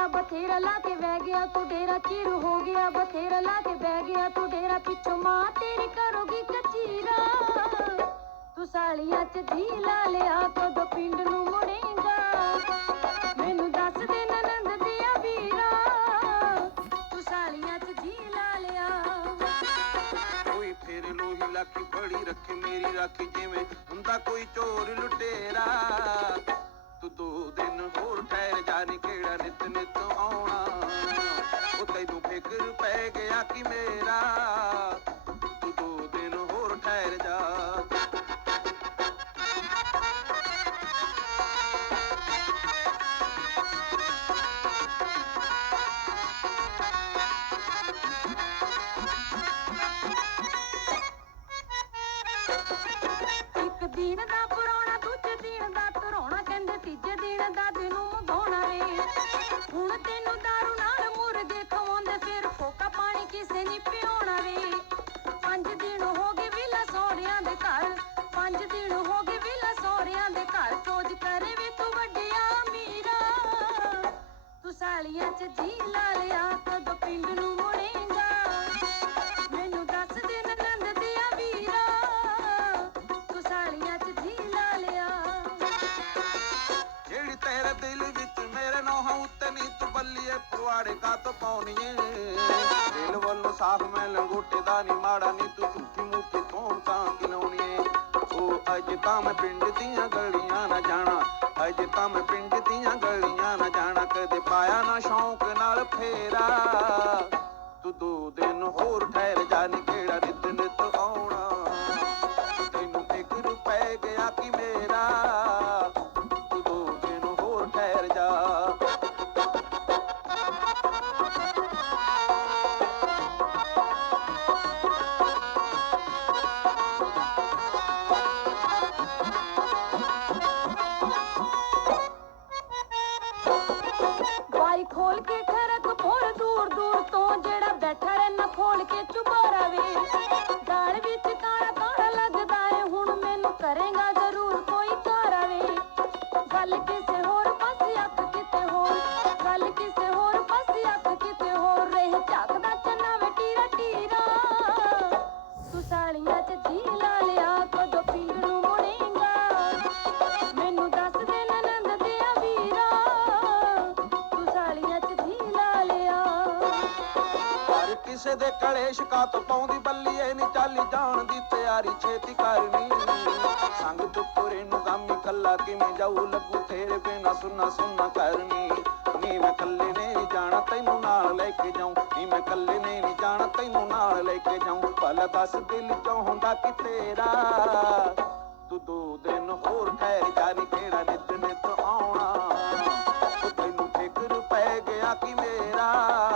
ਗਿਆ, ਬਥੇਰਾ ਲਾ ਕੇ ਵਹਿ ਗਿਆ, ਤੂੰ ਡੇਰਾ ਚਿਰ ਹੋ ਗਿਆ, ਬਥੇਰਾ ਲਾ ਕੇ ਬਹਿ ਗਿਆ, ਤੂੰ ਡੇਰਾ ਪਿੱਛੋਂ ਮਾਂ ਤੇਰੀ ਕਰੋਗੀ ਕਚੀਰਾ। ਤੂੰ ਸਾਲੀਆਂ ਚ ਜੀ ਲਾ ਲਿਆ, ਕਦੋਂ ਪਿੰਡ ਨੂੰ ਮੁੜੇਗਾ? ਮੈਨੂੰ ਦੱਸ ਦੇ ਨਨੰਦ ਦੀਆਂ ਵੀਰਾ। ਤੂੰ ਸਾਲੀਆਂ ਚ ਜੀ ਲਾ ਲਿਆ। ਕੋਈ ਫੇਰ ਲੋਹੀ ਲਾਖੀ ਫੜੀ ਰੱਖੇ, ਮੇਰੀ ਰਾਖੀ ਜਿਵੇਂ ਹੁੰਦਾ ਕੋਈ ਚੋਰ ਲੁਟੇਰਾ। ਤੂੰ ਦੋ ਦਿਨ ਹੋਰ ਠਹਿਰ ਜਾ ਕਿਹੜਾ ਨਿਤ ਨਿਤ ਆਉਣਾ। ਉਹ ਤੈਨੂੰ ਫਿਕਰ ਪੈ ਗਿਆ ਕਿ ਮੇਰਾ ਸਾਫ਼ ਮੈਂ ਲੰਗੋਟੇ ਦਾ ਨੀ, ਮਾੜਾ ਨੀ, ਤੂੰ ਝੂਠੀ ਮੂਠੀ ਤੋਂ ਤਾਂ ਕਿਲਾਉਣੀਏ ਉਹ ਅੱਜ ਤਾਂ ਮੈਂ ਪਿੰਡ ਦੀਆਂ ਗਲੀਆਂ ਨਾ ਜਾਣਾ, ਅੱਜ ਤਾਂ ਮੈਂ ਪਿੰਡ ਦੀਆਂ ਗਲੀਆਂ ਨਾ ਜਾਣਾ, ਕਦੇ ਪਾਇਆ ਨਾ ਸ਼ੌਂਕ ਨਾਲ ਫੇਰਾ। ਤੂੰ ਦੋ ਦਿਨ ਹੋਰ ਠਹਿਰ ਜਾ ਨੀ, ਕਿਹੜਾ ਨਿਤ ਨਿਤ ਆਉਣਾ। Ты ਕਿਸੇ ਦੇ ਕਲੇਸ਼ ਕਾ ਪਾਉਂਦੀ ਬੱਲੀਏ ਨੀ ਚਾਲੀ ਜਾਣ ਦੀ ਤਿਆਰੀ ਛੇਤੀ ਕਰਨੀ। ਸੰਗ ਤੁਪਰੇ ਨੂੰ ਗਾਮੀ ਕੱਲਾ ਕਿਵੇਂ ਜਾਊ, ਲੱਗੂ ਤੇਰੇ ਬਿਨਾ ਸੁਣਾ ਸੁਣਾ ਕਰਨੀ। ਨੀ ਮੈਂ ਕੱਲੇ ਨੇ ਨੀ ਜਾਣਾ, ਤੈਨੂੰ ਨਾਲ ਲੈ ਕੇ ਜਾਉਂ ਨੀ ਮੈਂ ਕੱਲੇ ਨੇ ਨੀ ਜਾਣਾ, ਤੈਨੂੰ ਨਾਲ ਲੈ ਕੇ ਜਾਉਂ ਭਲਾ ਦੱਸ ਦਿਲ ਚੋਂ ਹੁੰਦਾ ਕਿ ਤੇਰਾ। ਤੂੰ ਦੋ ਦਿਨ ਹੋਰ ਠਹਿਰ ਜਾ ਨੀ ਕਿਹੜਾ ਨਿਤ ਨਿਤ ਆਉਣਾ। ਤੈਨੂੰ ਫਿਕਰ ਪੈ ਗਿਆ ਕਿ ਮੇਰਾ।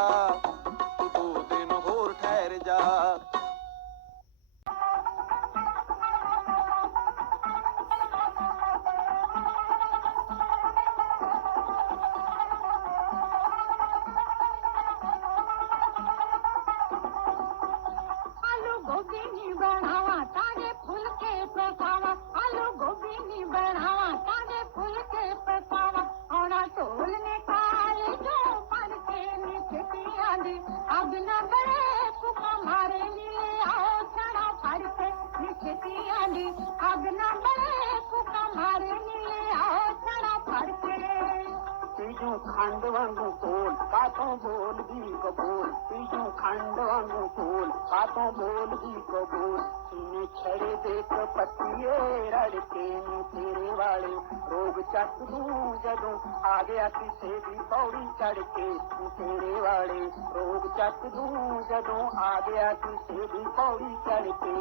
ਤੀਜੂ ਖੰਡ ਵਾਂਗੂ ਕੋਲ ਕਾਤੋਂ ਬੋਲਦੀ ਕਬੂਲ? ਤੀਜੂ ਖੰਡ ਵਾਂਗੂ ਕੋਲ ਕਾਤੋਂ ਬੋਲਦੀ ਕਬੂਲ? ਸੀਨੇ ਛੜੇ ਦੇ ਕਪੱਤੀਏ ਰੜ ਕੇ ਨੀ ਤੇਰੇ ਵਾਲੇ। ਰੋਗ ਚੱਕ ਦੂੰ ਜਦੋਂ ਆ ਗਿਆ ਕਿਸੇ ਦੀ ਪੌੜੀ ਚੜ ਕੇ ਨੀ ਤੇਰੇ ਵਾਲੇ। ਰੋਗ ਚੱਕ ਦੂੰ ਜਦੋਂ ਆ ਗਿਆ ਕਿਸੇ ਦੀ ਪੌੜੀ ਚੜ ਕੇ।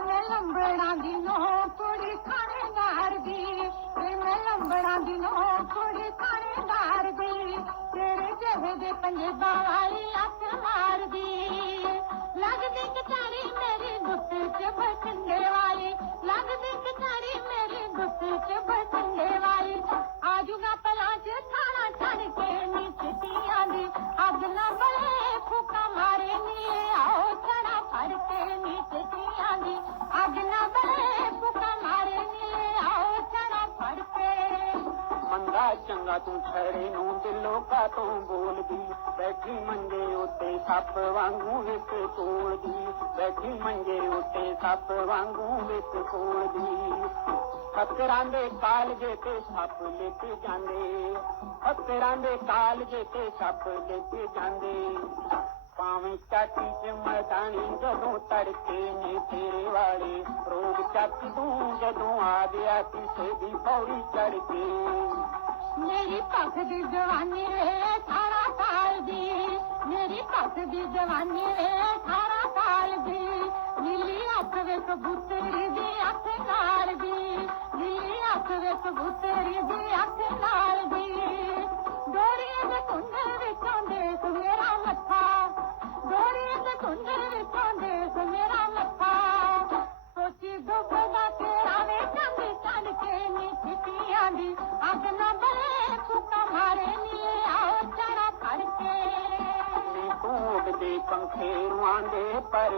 ਮੈਂ ਲੰਬੜਾਂ ਦੀ ਨੋ ਕੁੜੀ ਖਾਣੇਦਾਰ ਦੀ ਵੇ ਮੈਂ ਲੰਬੜਾਂ ਦੀ ਨੋ ਕੁੜੀ ਖਾਣੇਦਾਰ ਦੀ, ਤੇਰੇ ਜਿਹੇ ਦੇ ਪੰਜੇਬਾਂ ਵਾਲੀ ਅੱਖ ਮਾਰਦੀ। ਨੀ ਤੂੰ ਛੜੇ ਨੂੰ ਦਿਲੋਂ ਕਾ ਤੂੰ ਬੋਲਦੀ, ਬੈਠੀ ਮੰਜੇ ਉੱਤੇ ਸੱਪ ਵਾਂਗੂ ਵਿੱਚ ਤੋੜਦੀ, ਬੈਠੀ ਮੰਜੇ ਉੱਤੇ ਸੱਪ ਵਾਂਗੂ ਵਿੱਚ ਤੋੜਦੀ। ਫਕਰਾਂ ਦੇ ਕਾਲਜੇ ਤੇ ਸੱਪ ਲਿਟ ਜਾਂਦੇ ਫਕਰਾਂ ਦੇ ਕਾਲਜੇ ਤੇ ਸੱਪ ਲਿਟ ਜਾਂਦੇ। ਪਾਵੇਂ ਚਾਚੀ ਚ ਮਰਦਾਨੀ ਜਦੋਂ ਤੜਕੇ ਨੇ ਤੇਰੇ ਵਾਲੇ, ਰੋਗ ਚੱਕ ਤੂੰ ਜਦੋਂ ਆ ਗਿਆ ਕਿਸੇ ਦੀ ਪੌੜੀ ਚੜ ਕੇ। ਮੇਰੀ ਭੱਖ ਦੀ ਜਵਾਨੀ ਵੇ ਅਠਾਰਾਂ ਸਾਲ ਦੀ, ਮੇਰੀ ਭੱਖ ਦੀ ਜਵਾਨੀ ਵੇ ਅਠਾਰਾਂ ਸਾਲ ਦੀ। ਨੀਲੀ ਅੱਖ ਵੇ ਕਬੂਤਰੀ ਦੀ ਅੱਖ ਨਾਲ ਦੀ, ਨੀਲੀ ਅੱਖ ਵੇ ਕਬੂਤਰੀ ਦੀ ਅੱਖ ਨਾਲ ਦੀ। ਡੋਰੀਆਂ ਦੇ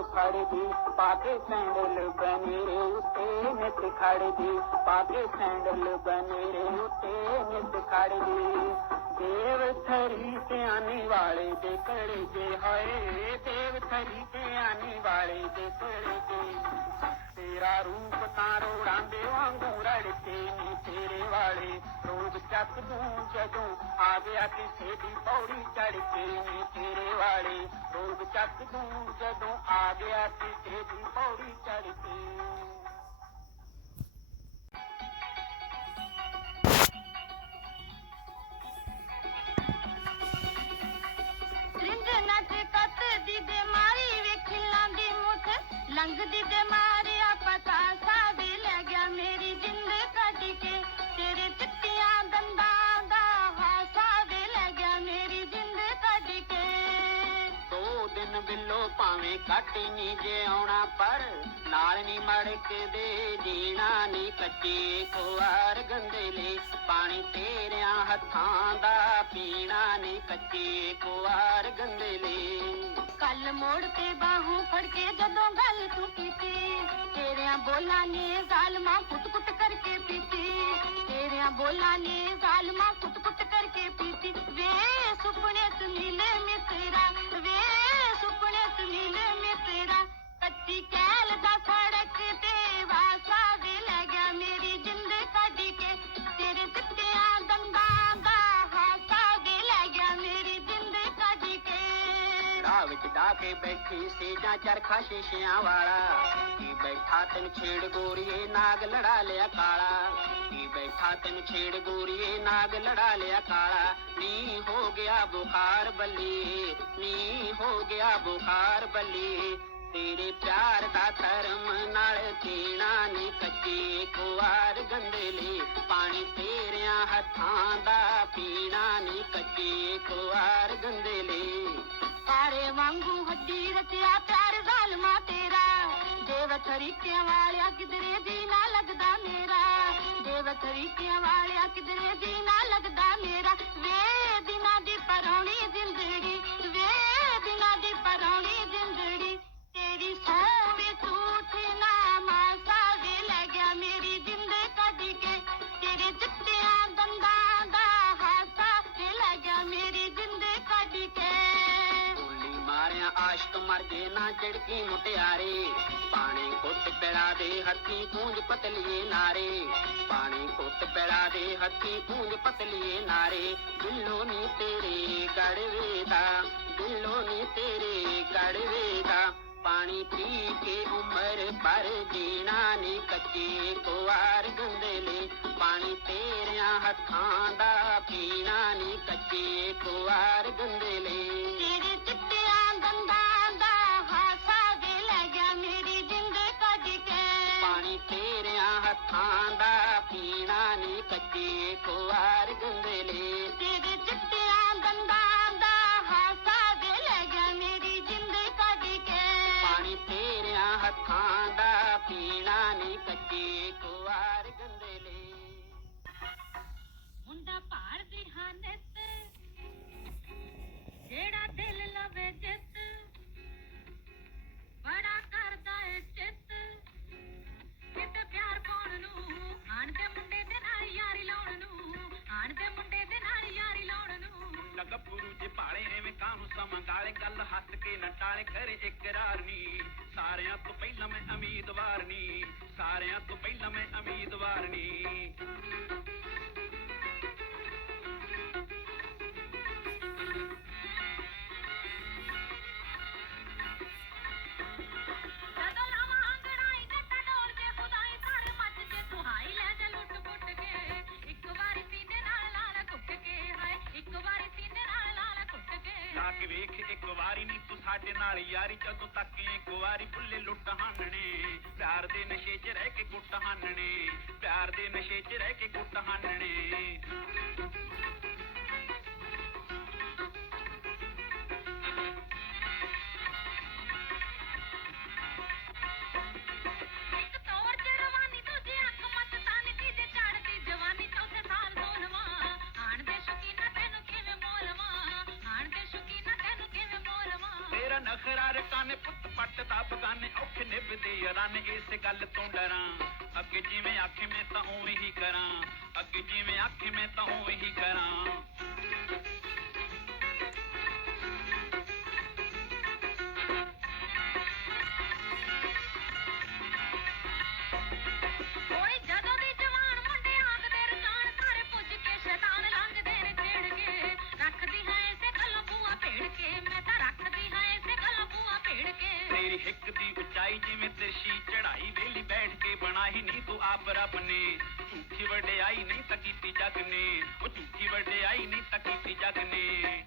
ਰੁਆਂਦੇ ਪਰ ਫੜਦੀ ਪਾ ਕੇ ਸੈਂਡਲ ਬਨੇਰੇ ਉੱਤੇ ਨਿਤ ਖੜਦੀ ਪਾ ਕੇ ਸੈਂਡਲ ਬਨੇਰੇ ਉੱਤੇ ਨਿਤ ਖੜਦੀ। ਦੇਵ ਥਰੀ ਤੇ ਵਾਲੇ ਦੇ ਕੜੇ ਜੇ ਹਾਏ, ਦੇਵ ਥਰੀ ਤੇ ਆਨੇ ਵਾਲੇ ਦੇ ਕੜੇ ਜੇ। ਤੇਰਾ ਰੂਪ ਤਾਂ ਰੋੜਾਂ ਦੇ ਵਾਂਗੂ ਰੜਕੇ ਨੀ ਤੇਰੇ ਵਾਲੇ। ਰੋਗ ਚੱਕ ਦੂੰ ਜਦੋਂ ਆ ਗਿਆ ਕਿਸੇ ਦੀ ਪੌੜੀ ਚੜ ਕੇ ਨੀ ਤੇਰੇ ਵਾਲੇ। ਰੋਗ ਚੱਕ ਦੂੰ ਜਦੋਂ ਆ ਗਿਆ ਕਿਸੇ ਦੀ ਪੌੜੀ ਚੜ ਕੇ ਰਿੰਜ ਨੱਚ ਕੱਤ ਲਾਂਦੀ ਮੁੱਠ, ਲੰਘਦੀ ਦੇ ਭਾਵੇਂ ਕੱਟ ਜੇ ਆਉਣਾ ਪਰ ਨਾਲ ਨੀ ਮੜਕਦੇ ਜੀਣਾ ਨੀ ਕੱਚੇ ਕੁਆਰ ਗੰਦੇਲੇ ਪਾਣੀ ਤੇਰਿਆਂ ਹੱਥਾਂ ਦਾ ਪੀਣਾ ਨੀ ਕੱਚੇ ਕੁਆਰ ਗੰਦੇਲੇ ਕੱਲ ਮੋੜ ਤੇ ਬਾਹੂ ਫੜ ਕੇ ਜਦੋਂ ਗੱਲ ਤੂੰ ਕੀਤੀ ਤੇਰਿਆਂ ਬੋਲਾਂ ਨੇ ਜ਼ਾਲਮਾਂ ਕੁੱਟ-ਕੁੱਟ ਕਰਕੇ ਪੀਤੀ। ਤੇਰਿਆਂ ਬੋਲਾਂ ਨੇ ਜ਼ਾਲਮਾਂ ਕੁੱਟ-ਕੁੱਟ ਕਰਕੇ ਪੀਤੀ। ਵੇ ਸੁਪਨੇ ਚ ਨੀਲੇ ਮਿੱਤਰਾ ਵਿੱਚ ਡਾ ਕੇ ਬੈਠੀ ਸੀ ਜਾਂ ਚਰਖਾ ਸ਼ੀਸ਼ਿਆਂ ਵਾਲਾ। ਕੀ ਬੈਠਾ ਤੈਨੂੰ ਛੇੜ ਗੋਰੀਏ, ਨਾਗ ਲੜਾ ਲਿਆ ਕਾਲਾ। ਕੀ ਬੈਠਾ ਤੈਨੂੰ ਛੇੜ ਗੋਰੀਏ, ਨਾਗ ਲੜਾ ਲਿਆ ਕਾਲਾ। ਨੀ ਹੋ ਗਿਆ ਬੁਖਾਰ ਬੱਲੀ, ਨੀ ਹੋ ਗਿਆ ਬੁਖਾਰ ਬੱਲੀ। ਤੇਰੇ ਪਿਆਰ ਦਾ ਧਰਮ ਨਾਲ ਜੀਣਾ ਨੀ ਕੱਚੀ ਕੁਆਰ ਗੰਦੇਲੀ। ਪਾਣੀ ਤੇਰਿਆਂ ਹੱਥਾਂ ਦਾ ਪੀਣਾ ਨੀ ਕੱਚੀ, ਖੁਆਰ ਗੰਦੇਲੀ। ਤਾਰੇ ਵਾਂਗੂ ਹੱਡੀ ਰਚਿਆ ਪਿਆਰ ਜ਼ਾਲਮਾ ਤੇਰਾ। ਦੇਵ ਤਰੀਕਿਆਂ ਵਾਲਿਆ ਕਿਧਰੇ ਜੀ ਨਾ ਲੱਗਦਾ ਮੇਰਾ। ਦੇਵ ਤਰੀਕਿਆਂ ਵਾਲਿਆ ਕਿਧਰੇ ਜੀ ਨਾ ਲੱਗਦਾ ਮੇਰਾ। ਵੇ ਦਿਨਾਂ ਮਰ ਜੇ ਨਾ ਝੜਕੀ ਮੁਟਿਆਰੇ, ਪਾਣੀ ਕੁੱਟ ਪਿਲਾ ਦੇ ਹੱਥੀ ਪੂੰਝ ਪਤਲੀਏ ਨਾਰੇ। ਪਾਣੀ ਕੁੱਟ ਪਿਲਾ ਦੇ ਹੱਥੀ ਪੂੰਝ ਪਤਲੀਏ ਨਾਰੇ। ਦਿਲੋਂ ਨੀ ਤੇਰੇ ਗੜਵੇ ਦਾ ਦਿਲੋਂ ਨੀ ਤੇਰੇ ਗੜਵੇ ਦਾ ਪਾਣੀ ਪੀ ਕੇ ਉਮਰ ਭਰ ਜੀਣਾ ਨੀ ਕੱਚੇ ਕੁਆਰ ਗੰਦਲੇ ਪਾਣੀ ਤੇਰਿਆਂ ਹੱਥਾਂ ਦਾ ਪੀਣਾ ਨੀ ਕੱਚੇ ਕੁਆਰ ਗੰਦਲੇ ਸਮਾਂ ਗਾਲੇ ਗੱਲ ਹੱਸ ਕੇ ਨਾ ਟਾਲੇ ਕਰੇ ਇਕਰਾਰ ਨੀ ਸਾਰਿਆਂ ਤੋਂ ਪਹਿਲਾਂ ਮੈਂ ਉਮੀਦਵਾਰ ਨੀ। ਸਾਰਿਆਂ ਤੋਂ ਪਹਿਲਾਂ ਮੈਂ ਉਮੀਦਵਾਰ ਨੀ। ਕੇ ਵੇਖ, ਇੱਕ ਵਾਰੀ ਨੀ ਤੂੰ ਸਾਡੇ ਨਾਲ ਯਾਰੀ, ਜਦੋਂ ਤੱਕ ਇੱਕ ਵਾਰੀ ਬੁੱਲੇ ਲੁੱਟ ਹਾਨਣੇ। ਪਿਆਰ ਦੇ ਨਸ਼ੇ 'ਚ ਰਹਿ ਕੇ ਗੁੱਟ ਹਾਨਣੇ। ਪਿਆਰ ਦੇ ਨਸ਼ੇ 'ਚ ਰਹਿ ਕੇ ਗੁੱਟ ਹਾਨਣੇ। ਇਸ ਗੱਲ ਤੋਂ ਡਰਾਂ। ਅੱਗੇ ਜਿਵੇਂ ਆਖੇ ਮੈਂ ਤਾਂ ਉਵੇਂ ਹੀ ਕਰਾਂ। ਅੱਗੇ ਜਿਵੇਂ ਆਖੇ ਮੈਂ ਤਾਂ ਉਵੇਂ ਹੀ ਕਰਾਂ। ਆਪ ਰੱਬ ਨੇ। ਝੂਠੀ ਵਡਿਆਈ ਨਹੀਂ ਤਾਂ ਕੀਤੀ ਜਗ ਨੇ। ਉਹ ਝੂਠੀ ਵਡਿਆਈ ਨਹੀਂ ਤਾਂ ਕੀਤੀ ਜਗ ਨੇ।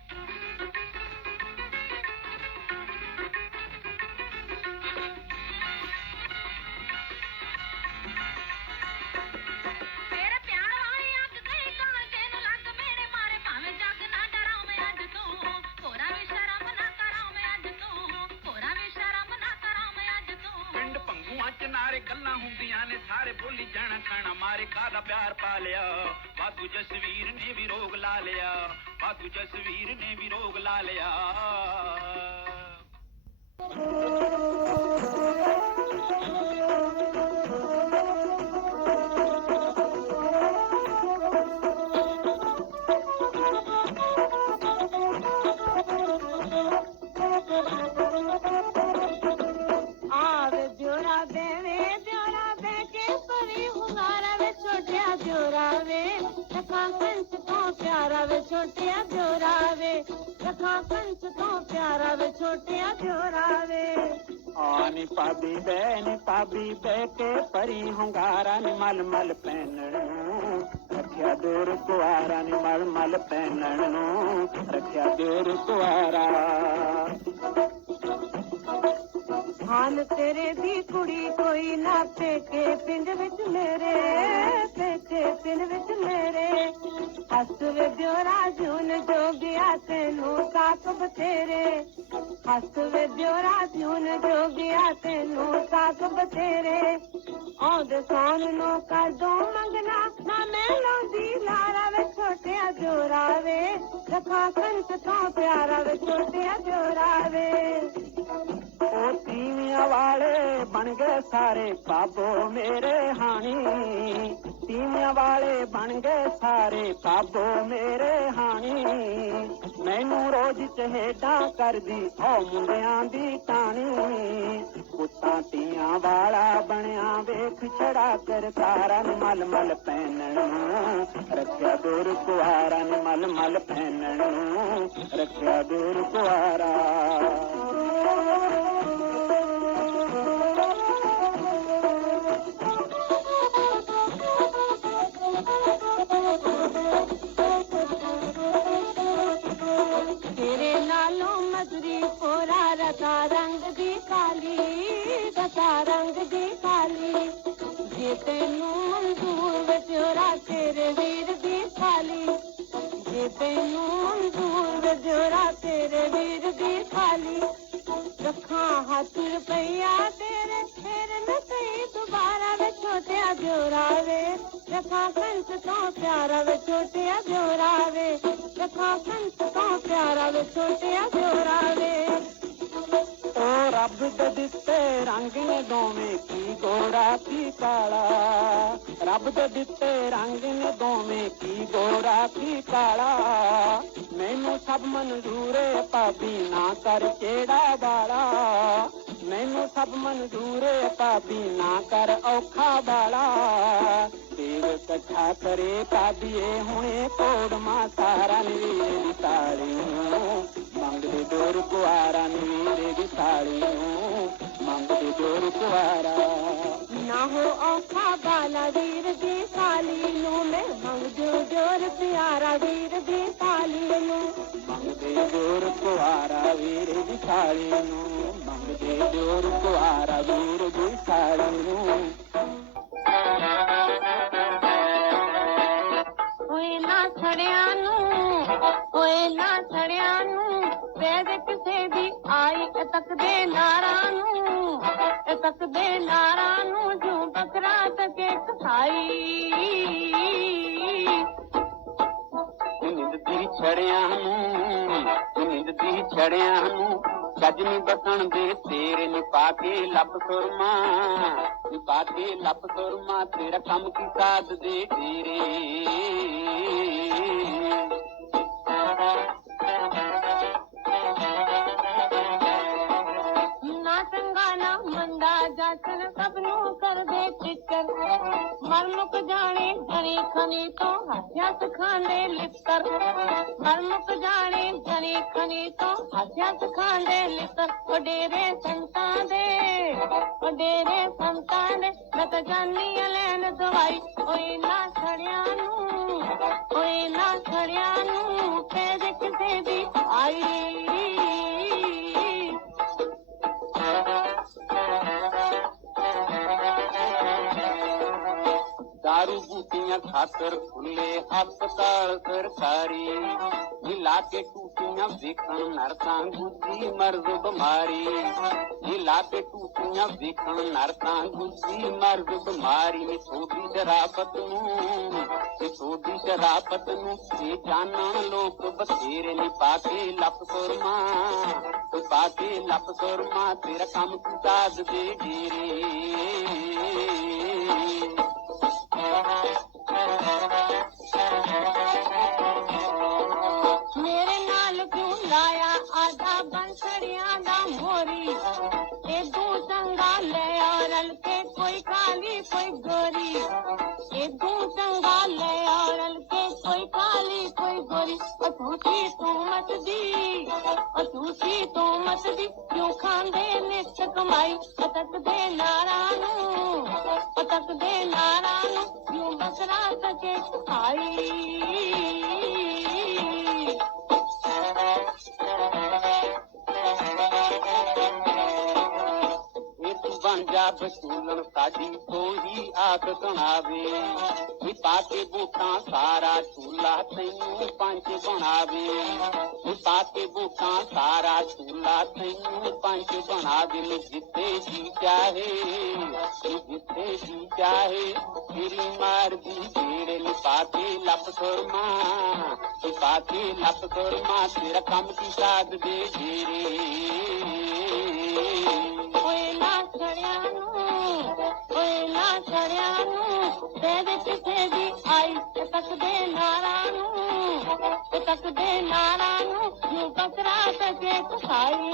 ਆਨੀ ਪਾਬੀ ਬੈ ਪਾਬੀ ਬੈ ਕੇ ਪਰੀ ਹੁੰਗਾਰਾ ਨੀ ਮਲ ਮਲ ਪੈਨਣ ਰੱਖਿਆ ਦੂਰ ਕੁਆਰਾ ਨੀ ਮਲ ਮਲ ਪੈਨਣ ਨੂੰ। ਰੱਖਿਆ ਦੂਰ ਕੁਆਰਾ। ਹਾਲ ਤੇਰੇ ਦੀ ਕੁੜੀ ਕੋਈ ਨਾ ਪੇਕੇ, ਪਿੰਡ ਵਿੱਚ ਮੇਰੇ, ਪੇਕੇ, ਪਿੰਡ ਵਿੱਚ ਮੇਰੇ। ਹੱਸ ਵੇ ਦਿਉਰਾ ਜੂਨ ਜੋਗਿਆ ਤੈਨੂੰ ਕਾਕ ਬਤੇਰੇ ਹੱਸ ਵੇ ਦਿਉਰਾ ਜੋਗਿਆ ਤੈਨੂੰ ਕਾਕ ਬਤੇਰੇ ਆਉਂਦੇ ਸੌਣ ਨੂੰ ਕਰ ਦੋ ਮੰਗਣਾ, ਨਾ ਮੈਂ ਦੀ ਲਾਰਾ ਵੇ ਛੋਟਿਆ ਦਿਉਰਾ ਵੇ। ਰਖਾ ਕੰਸ ਤੋਂ ਪਿਆਰਾ ਵੇ, ਛੋਟਿਆ ਦਿਉਰਾ ਵੇ। ਉਹ ਤੀਵੀਆਂ ਵਾਲੇ ਬਣ ਗਏ ਸਾਰੇ ਬਾਬੋ ਮੇਰੇ ਹਾਣੀ। ਤੀਵੀਆਂ ਵਾਲੇ ਬਣ ਗਏ ਸਾਰੇ ਬਾਬੋ ਮੇਰੇ ਹਾਣੀ। ਮੈਨੂੰ ਰੋਜ਼ ਚਹੇਡਾਂ ਕਰਦੀ ਓ ਮੁੰਡਿਆਂ ਦੀ ਟਾਣੀ। ਪੁੱਤਾਂ ਤੀਆਂ ਵਾਲਾ ਬਣਿਆ ਵੇਖ ਛੜਾ ਕਰ ਤਾਰਾ ਮਲ ਮਲ ਪੈਨਣ ਰੱਖਿਆ ਦੂਰ ਕੁਆਰਾ ਮਲ ਮਲ ਪੈਨਣ ਰੱਖਿਆ ਦੂਰ ਕੁਆਰਾ Oh, ਛੋਟਿਆ ਦਿਉਰਾ ਵੇ ਰੱਖਾਂ ਕੰਸ ਤੋਂ ਪਿਆਰਾ ਵੇ ਛੋਟਿਆ ਦਿਉਰਾ ਵੇ ਓ ਰੱਬ ਦੇ ਦਿੱਤੇ ਰੰਗ ਨੇ ਦੋਵੇਂ, ਕੀ ਗੋਰਾ ਕੀ ਕਾਲਾ। ਰੱਬ ਦੇ ਦਿੱਤੇ ਰੰਗ ਨੇ ਦੋਵੇਂ ਕੀ ਗੋਰਾ, ਕੀ ਕਾਲਾ। ਮੈਨੂੰ ਸਭ ਮਨਜ਼ੂਰ ਏ ਭਾਬੀ, ਨਾ ਕਰ ਕਿਹੜਾ ਵਾਲਾ। ਮੈਨੂੰ ਸਭ ਮਨਜ਼ੂਰ ਏ ਨਾ ਕਰ ਔਖਾ ਵਾਲਾ। ਦੇਵ ਇਕੱਠਾ ਕਰੇ ਭਾਬੀਏ ਹੁਣੇ ਕੋੜ ਮਾ ਸਾਰਾ ਨੀਰੇ ਦੀ ਤਾਲੀ ਮੰਗਦੇ ਡੋਰ ਕੁਆਰਾ ਨੀਰੇ ਦੀ ਤਾਲੀ ਮੰਗਦੇ ਡੋਰ ਕੁਆਰਾ। ਨਾ ਹੋ ਔਖਾ ਬਾਲਾ ਵੀਰ ਦੀ ਸਾਲੀ ਨੂੰ, ਮੈਂ ਮੰਗਦੂ ਜੋਰ ਪਿਆਰਾ ਵੀਰ ਦੀ ਸਾਲੀ ਨੂੰ। ਮੰਗਦੇ ਜ਼ੋਰ ਕੁਆਰਾ ਵੀਰੇ ਦੀ ਤਾਲੀ ਨੂੰ, ਮੰਗਦੇ ਡੋਰ ਕੁਆਰਾ ਵੀਰੇ ਦੀ ਤਾਲੀ ਨੂੰ। ਓਏ ਨਾ ਛੜਿਆਂ ਨੂੰ, ਓਏ ਨਾ ਛੜਿਆਂ ਨੂੰ ਪੈਦ ਕਿਸੇ ਦੀ ਆਈ ਇਹ ਤੱਕਦੇ ਨਾਰਾਂ ਨੂੰ ਇਹ ਤੱਕਦੇ ਨਾਰਾਂ ਨੂੰ ਜੂ ਬਕਰਾ ਤਕੇ ਕਸਾਈ ਨਿੰਦ ਦੀ ਛੜਿਆਂ ਨੂੰ ਦੀ ਛੜਿਆਂ ਨੂੰ ਗੱਜ ਨੀ ਬਸਣ ਦੇ ਤੇਰੇ ਨੇ ਪਾ ਕੇ ਲੱਭ ਸੁਰਮਾ। ਨੀ ਪਾ ਕੇ ਲੱਭ ਸੁਰਮਾ ਤੇਰਾ ਕੰਮ ਕੀ ਸਾਧ ਦੇ ਤੇਰੇ। ਮੰਦਾ ਸਭ ਨੂੰ ਕਰਦੇ ਫਿਕਰ ਮਰ ਮੁਕ ਜਾਣੇ ਧਣੀ ਖਣੀ ਤੋਂ ਹੱਥਿਆ ਸਖਾਂਦੇ ਲਿੱਤਰ ਮਰ ਮੁਕ ਜਾਣੇ ਧਣੀ ਖਣੀ ਤੋਂ ਹੱਥਿਆ ਸਖਾਂਦੇ ਲਿੱਤਰ ਵਡੇਰੇ ਸੰਤਾਂ ਦੇ, ਵਡੇਰੇ ਸੰਤਾਂ ਦੇ। ਮੈਂ ਤਾਂ ਜਾਨੀ ਲੈਣ ਦਵਾਈ, ਓਏ ਨਾ ਛੜਿਆਂ ਨੂੰ, ਓਏ ਨਾ ਛੜਿਆਂ ਨੂੰ। ਤੇ ਕਿਸੇ ਦੀ ਆਈ। ਦਾਰੂ ਬੂਟੀਆਂ ਖਾਤਰ ਖੁੱਲੇ ਹਸਪਤਾਲ ਸਰਕਾਰੀ ਹਿਲਾ ਕੇ ਟੂਟੀਆਂ ਵੇਖਣ ਨਰਸਾਂ ਗੁੱਜੀ ਮਰਦ ਬਿਮਾਰੀ ਹਿਲਾ ਕੇ ਟੂਟੀਆਂ ਵੇਖਣ ਨਰਸਾਂ ਗੁੱਜੀ ਮਰਦ ਬਿਮਾਰੀ ਨੀ ਥੋੜੀ ਸ਼ਰਾਬਤ ਨੂੰ ਤੇ ਥੋੜੀ ਸ਼ਰਾਬਤ ਨੂੰ ਇਹ ਜਾਣਨ ਲੋਕ ਬਥੇਰੇ ਨੀ ਪਾ ਕੇ ਲੱਪ ਸੁਰਮਾ ਤੇ ਪਾ ਕੇ ਲੱਪ ਸੁਰਮਾ ਤੇਰਾ ਕੰਮ ਕੀ ਦੇ ਜੀਰੇ ਕਾਲੀ ਕੋਈ ਗੋਰੀ ਇਹ ਦੂ ਚੰਗਾ ਲੈ ਆ ਰਲ ਕੇ ਕੋਈ ਕਾਲੀ ਕੋਈ ਗੋਰੀ ਉਹ ਝੂਠੀ ਤੂੰ ਮਤ ਦੀ ਉਹ ਝੂਠੀ ਤੂੰ ਮਤ ਦੀ ਕਿਉਂ ਖਾਂਦੇ ਨਿਤ ਕਮਾਈ ਅਟਕ ਦੇ ਨਾਰਾਂ ਨੂੰ ਅਟਕ ਦੇ ਨਾਰਾਂ ਨੂੰ ਕਿਉਂ ਬਸਰਾ ਸਕੇ ਬਸੂਲਣ ਸਾਡੀ ਕੋਈ ਆਸ ਸੁਣਾਵੇ ਇਹ ਪਾ ਕੇ ਬੂਟਾਂ ਸਾਰਾ ਚੂਲਾ ਤੈਨੂੰ ਪੰਜ ਬਣਾਵੇ। ਇਹ ਪਾ ਕੇ ਬੂਟਾਂ ਸਾਰਾ ਚੂਲਾ ਤੈਨੂੰ ਪੰਜ ਬਣਾਵੇ। ਮੈਂ ਜਿੱਤੇ ਜੀ ਚਾਹੇ ਇਹ ਜਿੱਤੇ ਜੀ ਚਾਹੇ, ਤੇਰੀ ਮਾਰਦੀ ਢੇੜੇ ਨੂੰ ਪਾ ਕੇ ਲੱਪ ਸੁਰਮਾ ਇਹ ਪਾ ਕੇ ਲੱਪ ਸੁਰਮਾ ਤੇਰਾ ਕੰਮ ਕੀ ਸਾਧ ਦੇ ਜੀਰੇ? ਦੇ ਵਿੱਚ ਸੇਦੀ ਆਈ ਤੇ ਤੱਕਦੇ ਨਾਰਾਂ ਨੂੰ, ਤੇ ਤੱਕਦੇ ਨਾਰਾਂ ਨੂੰ ਯੂ ਕਸਰਾ ਤੇ ਜੇ ਕੁਸਾਈ